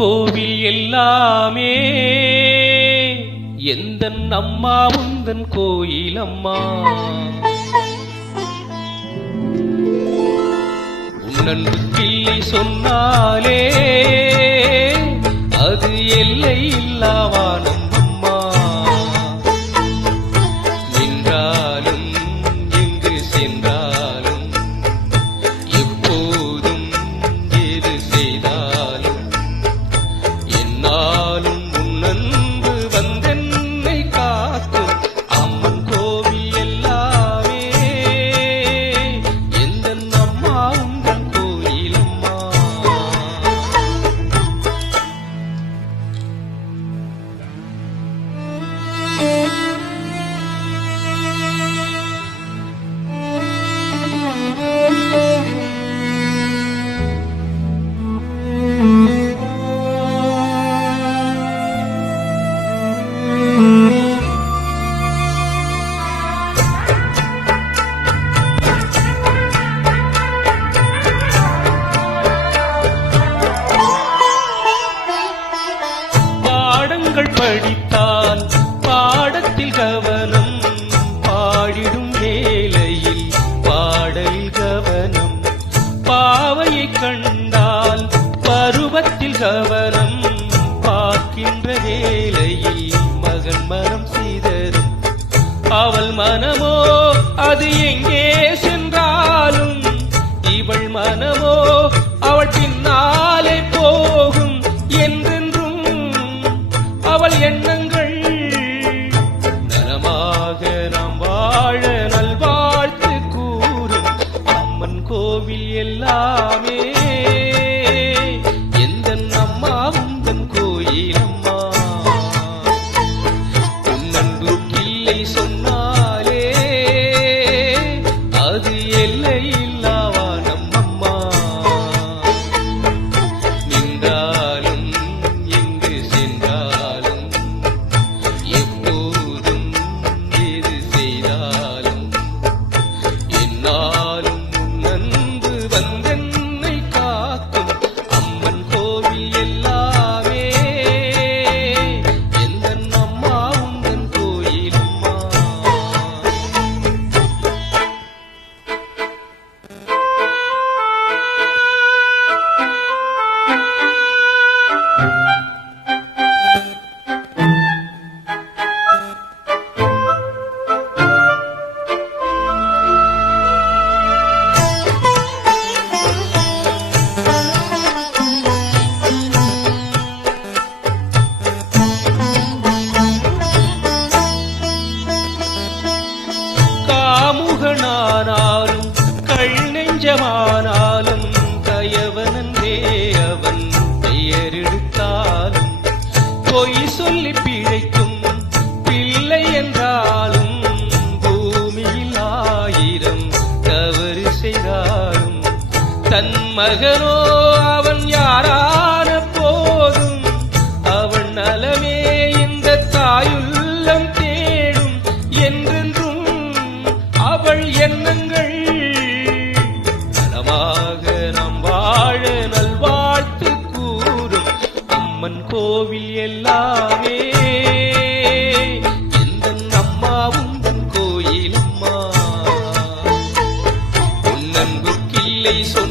கோவில் எல்லாமே எந்தன் அம்மா உந்தன் கோயில் அம்மா. உன்னன்பு கிள்ளை சொன்னாலே அது எல்லை இல்லாவானம் அம்மா. நின்றாலும் எங்கு சென்றாலும் எப்போதும் எது செய்தாலும் என்னாலும் உன்னன்பு வந்தென்னை காக்கும் அம்மன் கோவில் எல்லாமே எந்தன் அம்மா உந்தன் கோயில் அம்மா. பாடங்கள் படித்தால் பாடத்தில் கவனம், பாடிடும் வேளையில் பாடலில் கவனம். பாவையை கண்டால் பருவத்தில் கவனம், பார்க்கின்ற வேளையில் மகன் மனம் சிதறும். அவள் மனமோ அது எங்கே சென்றாலும், இவள் மனமோ அவள் பின்னாலே போகும். என்றென்றும் அவள் எண்ணங்கள் நலமாக நாம் வாழ நல்வாழ்த்து கூறும் அம்மன் கோவில் எல்லாமே எந்தன் அம்மா உந்தன் கோயில் அம்மா. உன்னன்பு கிள்ளை சொன்னாலே அது எல்லை இல்லாவானம் அம்மா. நின்றாலும் எங்கு சென்றாலும் எப்போதும் எது செய்தாலும் என்னாலும் உன்னன்பு வந்தென்னை காக்கும் அம்மன் கோவில் எல்லாமே எந்தன் அம்மா உந்தன் கோயில் அம்மா. காமுகனானாலும் கள் நெஞ்சமானாலும் கயவனன்றே அவன் பெயரெடுத்தாலும், பொய் சொல்லி பிழைக்கும் பிள்ளை என்றாலும் பூமியில் 1000 தவறு செய்தாலும் தன் மகனோ அவன் யாரான போதும் அவன் நலமே இந்த தாயுள்ளம் தேடும். என்றென்றும் அவள் எண்ணங்கள் நலமாக நாம் வாழ நல்வாழ்த்து கூறும் அம்மன் கோவில் எல்லாமே எந்தன் அம்மா உந்தன் கோயில் அம்மா. உன்னன்பு கிள்ளை சொன்ன